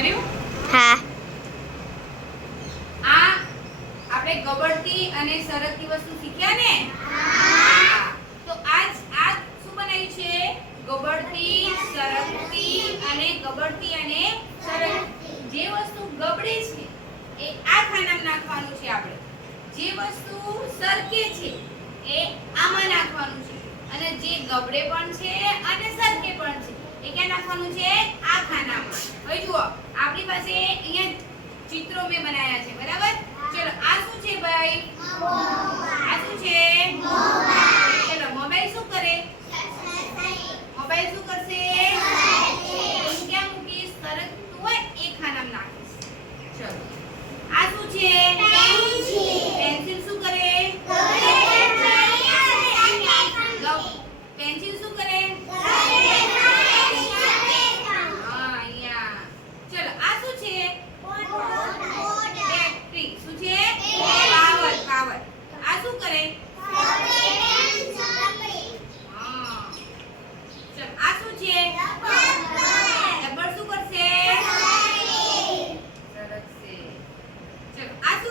કર્યું? હા. આ આપણે ગબડતી અને સરકતી વસ્તુ શીખ્યા ને? તો આજ આ શું બનાવ્યું છે? ગબડતી સરકતી અને ગબડતી અને સરકતી જે વસ્તુ ગબડે છે એ આ ખાનામાં નાખવાનું છે આપણે. જે વસ્તુ સરકે છે એ આમાં નાખવાનું છે. અને જે ગબડે પણ છે અને સરકે પણ છે. એ ક્યાં નાખવાનું છે? આ ખાનામાં. હવે જુઓ, આપણી પાસે અહીંયા ચિત્રો મેં બનાવ્યા છે, બરાબર? ચલો, આ શું છે ભાઈ આ શું છે ચલો મોબાઈલ શું કરે મોબાઈલ શું કરશે હું ક્યાં મૂકીશ સરકતું હોય એ ખાનામાં નાખીશ ચલો આ શું છે પેન્સિલ શું કરે પેન્સિલ શું કરે હા અહીંયા ચલો આ શું છે બેટરી શું છે પાવર પાવર આ શું કરે હા ચલો આ શું છે રબર શું કરશે સરકશે ચલો આ શું છે ટામેટું શું કરશે સરકશે કે ગબડશે આનંદ શું શું કરશે ગબડશે આ આ શું છે બોટલ શું કરશે બંને કરશે તો કયા ખાનામાં આવશે ચલો. તો આ શું છે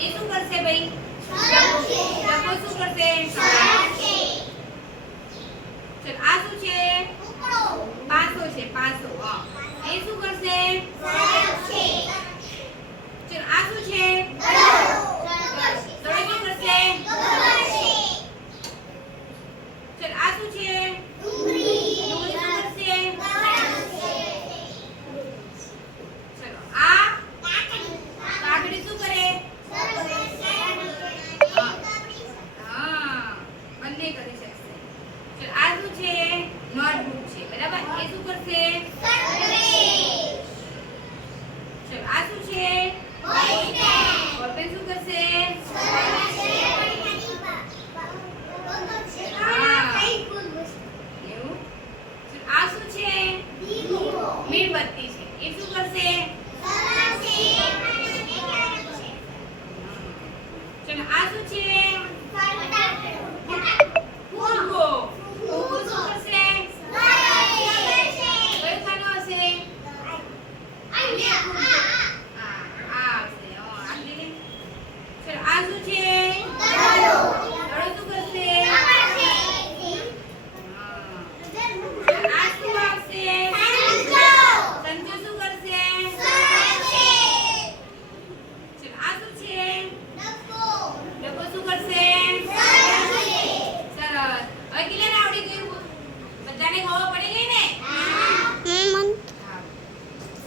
એ શું કરશે ભાઈ? ડબ્બો શું કરશે? ચલ આ શું છે? પાંચસો છે પાંચસો એ શું કરશે ચલ આ શું છે દડો શું કરશે ચલ આ શું છે ડુંગળી શું કરશે ચલો આ કાકડી શું કરે હા બંને કરી શકશે ચલ આ શું છે નોટબુક છે બરાબર એ શું કરશે? આ શું છે? શું કરશે? મીણબત્તી છે. એ શું કરશે? નામ શું છે અગિલે